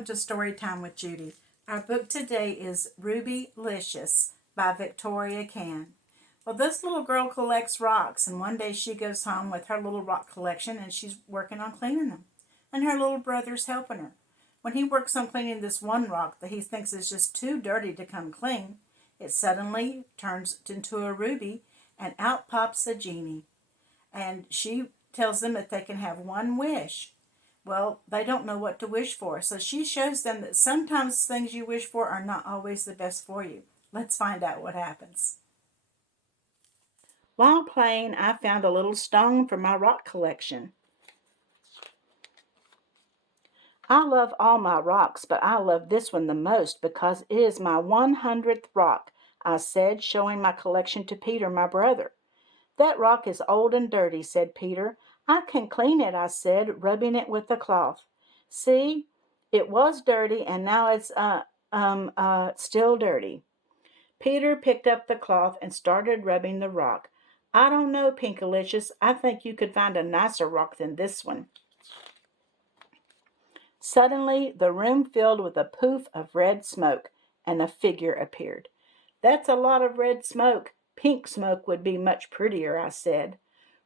welcome to Storytime with Judy. Our book today is Rubylicious by Victoria Can. Well, this little girl collects rocks, and one day she goes home with her little rock collection and she's working on cleaning them. And her little brother's helping her. When he works on cleaning this one rock that he thinks is just too dirty to come clean, it suddenly turns into a ruby and out pops a genie. And she tells them that they can have one wish. Well, they don't know what to wish for. So she shows them that sometimes things you wish for are not always the best for you. Let's find out what happens. While playing, I found a little stone for my rock collection. I love all my rocks, but I love this one the most because it is my 100th rock, I said, showing my collection to Peter, my brother. That rock is old and dirty, said Peter. I can clean it, I said, rubbing it with a cloth. See, it was dirty and now it's still dirty. Peter picked up the cloth and started rubbing the rock. I don't know, Pinkalicious. I think you could find a nicer rock than this one. Suddenly, the room filled with a poof of red smoke, and a figure appeared. That's a lot of red smoke. Pink smoke would be much prettier, I said.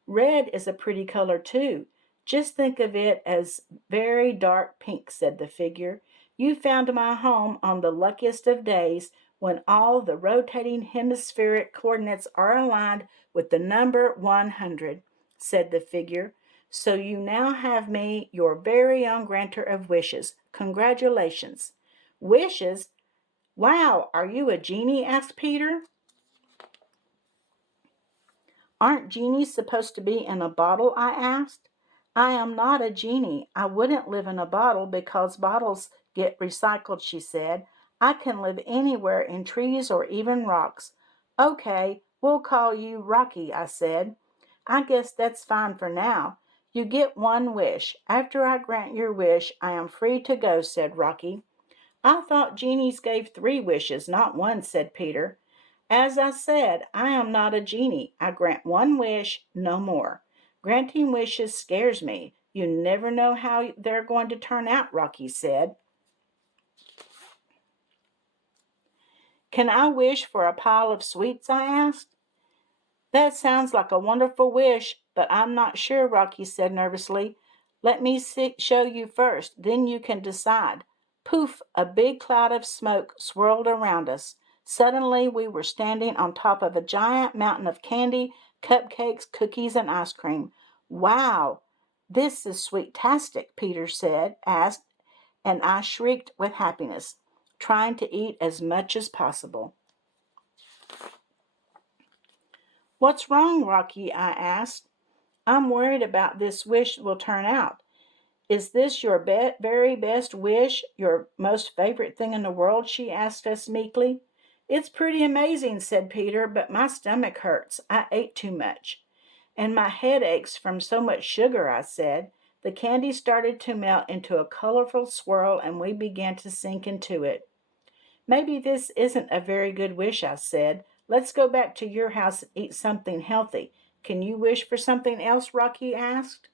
Red is a pretty color, too. Just think of it as very dark pink, said the figure. You found my home on the luckiest of days when all the rotating hemispheric coordinates are aligned with the number 100, said the figure. So you now have me, your very own granter of wishes. Congratulations. Wishes? Wow, are you a genie? Asked Peter. Aren't genies supposed to be in a bottle? I asked. I am not a genie. I wouldn't live in a bottle because bottles get recycled, she said. I can live anywhere in trees or even rocks. Okay, we'll call you Rocky, I said. I guess that's fine for now. You get one wish. After I grant your wish, I am free to go, said Rocky. I thought genies gave 3 wishes, not one, said Peter. As I said, I am not a genie. I grant one wish, no more. Granting wishes scares me. You never know how they're going to turn out, Rocky said. Can I wish for a pile of sweets? I asked. That sounds like a wonderful wish, but I'm not sure, Rocky said nervously. Let me show you first, then you can decide. Poof, a big cloud of smoke swirled around us. Suddenly, we were standing on top of a giant mountain of candy, cupcakes, cookies, and ice cream. Wow, this is sweet-tastic, Peter asked, and I shrieked with happiness, trying to eat as much as possible. What's wrong, Rocky? I asked. I'm worried about this wish will turn out. Is this your very best wish, your most favorite thing in the world? She asked us meekly. It's pretty amazing, said Peter, but my stomach hurts. I ate too much. And my head aches from so much sugar, I said. The candy started to melt into a colorful swirl, and we began to sink into it. Maybe this isn't a very good wish, I said. Let's go back to your house and eat something healthy. Can you wish for something else? Rocky asked.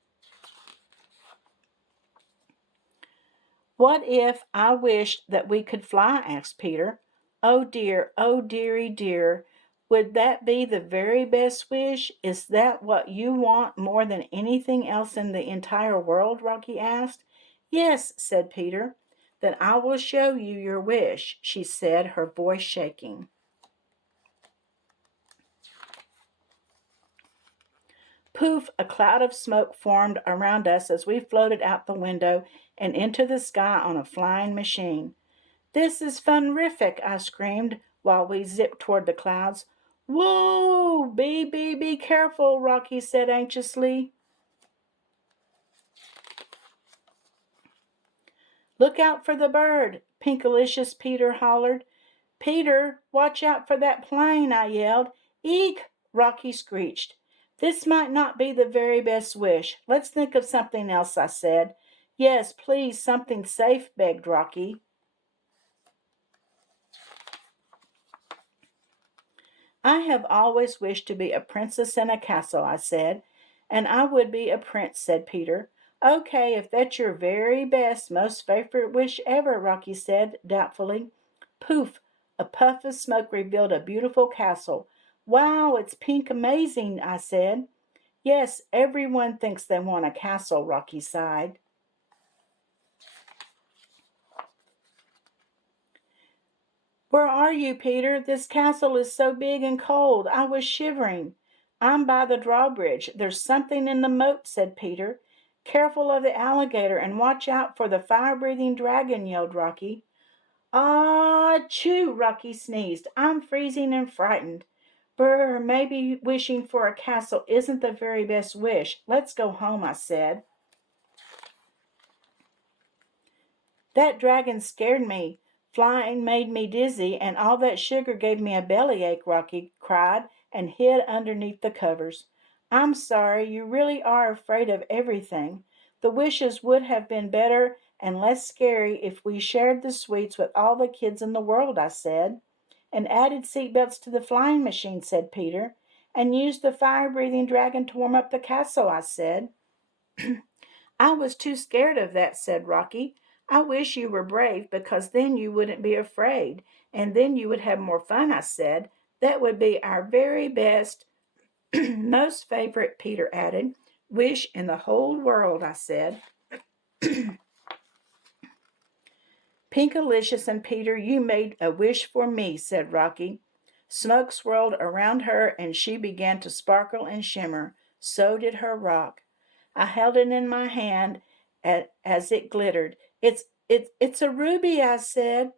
What if I wished that we could fly? Asked Peter. Oh dearie dear. Would that be the very best wish? Is that what you want more than anything else in the entire world? Rocky asked. Yes, said Peter. Then I will show you your wish, she said, her voice shaking. Poof, a cloud of smoke formed around us as we floated out the window and into the sky on a flying machine. This is fun-rific, I screamed while we zipped toward the clouds. Whoa! Be careful, Rocky said anxiously. Look out for the bird, Pinkalicious, Peter hollered. Peter, watch out for that plane, I yelled. Eek! Rocky screeched. This might not be the very best wish. Let's think of something else, I said. Yes, please, something safe, begged Rocky. I have always wished to be a princess in a castle, I said. And I would be a prince, said Peter. Okay, if that's your very best, most favorite wish ever, Rocky said doubtfully. Poof! A puff of smoke revealed a beautiful castle. Wow, it's pink amazing, I said. Yes, everyone thinks they want a castle, Rocky sighed. Where are you, Peter? This castle is so big and cold. I was shivering. I'm by the drawbridge. There's something in the moat, said Peter. Careful of the alligator and watch out for the fire-breathing dragon, yelled Rocky. Ah, choo, Rocky sneezed. I'm freezing and frightened. Brr, maybe wishing for a castle isn't the very best wish. Let's go home, I said. That dragon scared me. Flying made me dizzy, and all that sugar gave me a bellyache, Rocky cried, and hid underneath the covers. I'm sorry, you really are afraid of everything. The wishes would have been better and less scary if we shared the sweets with all the kids in the world, I said. And added seatbelts to the flying machine, said Peter. And used the fire-breathing dragon to warm up the castle, I said. I was too scared of that, said Rocky. I wish you were brave because then you wouldn't be afraid, and then you would have more fun, I said. That would be our very best, most favorite, Peter added. Wish in the whole world, I said. Pinkalicious and Peter, you made a wish for me, said Rocky. Smoke swirled around her and she began to sparkle and shimmer. So did her rock. I held it in my hand as it glittered. It's a ruby, I said.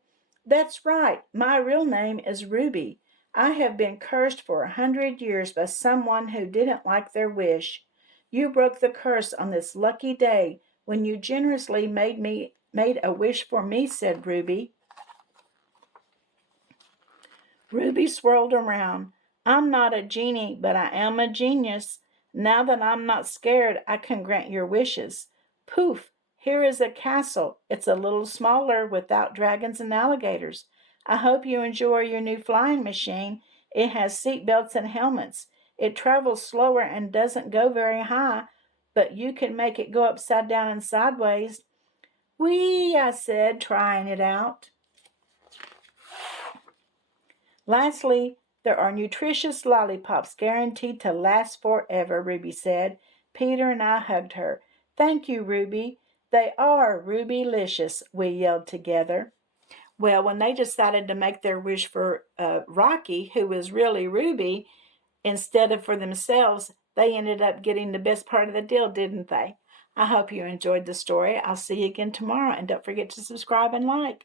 That's right. My real name is Ruby. I have been cursed for 100 years by someone who didn't like their wish. You broke the curse on this lucky day when you generously made a wish for me, said Ruby. Ruby swirled around. I'm not a genie, but I am a genius. Now that I'm not scared, I can grant your wishes. Poof! Here is a castle. It's a little smaller without dragons and alligators. I hope you enjoy your new flying machine. It has seat belts and helmets. It travels slower and doesn't go very high, but you can make it go upside down and sideways. Whee! I said, trying it out. Lastly, there are nutritious lollipops guaranteed to last forever, Ruby said. Peter and I hugged her. Thank you, Ruby. They are Rubylicious, we yelled together. Well, when they decided to make their wish for Rocky, who was really Ruby, instead of for themselves, they ended up getting the best part of the deal, didn't they? I hope you enjoyed the story. I'll see you again tomorrow, and don't forget to subscribe and like.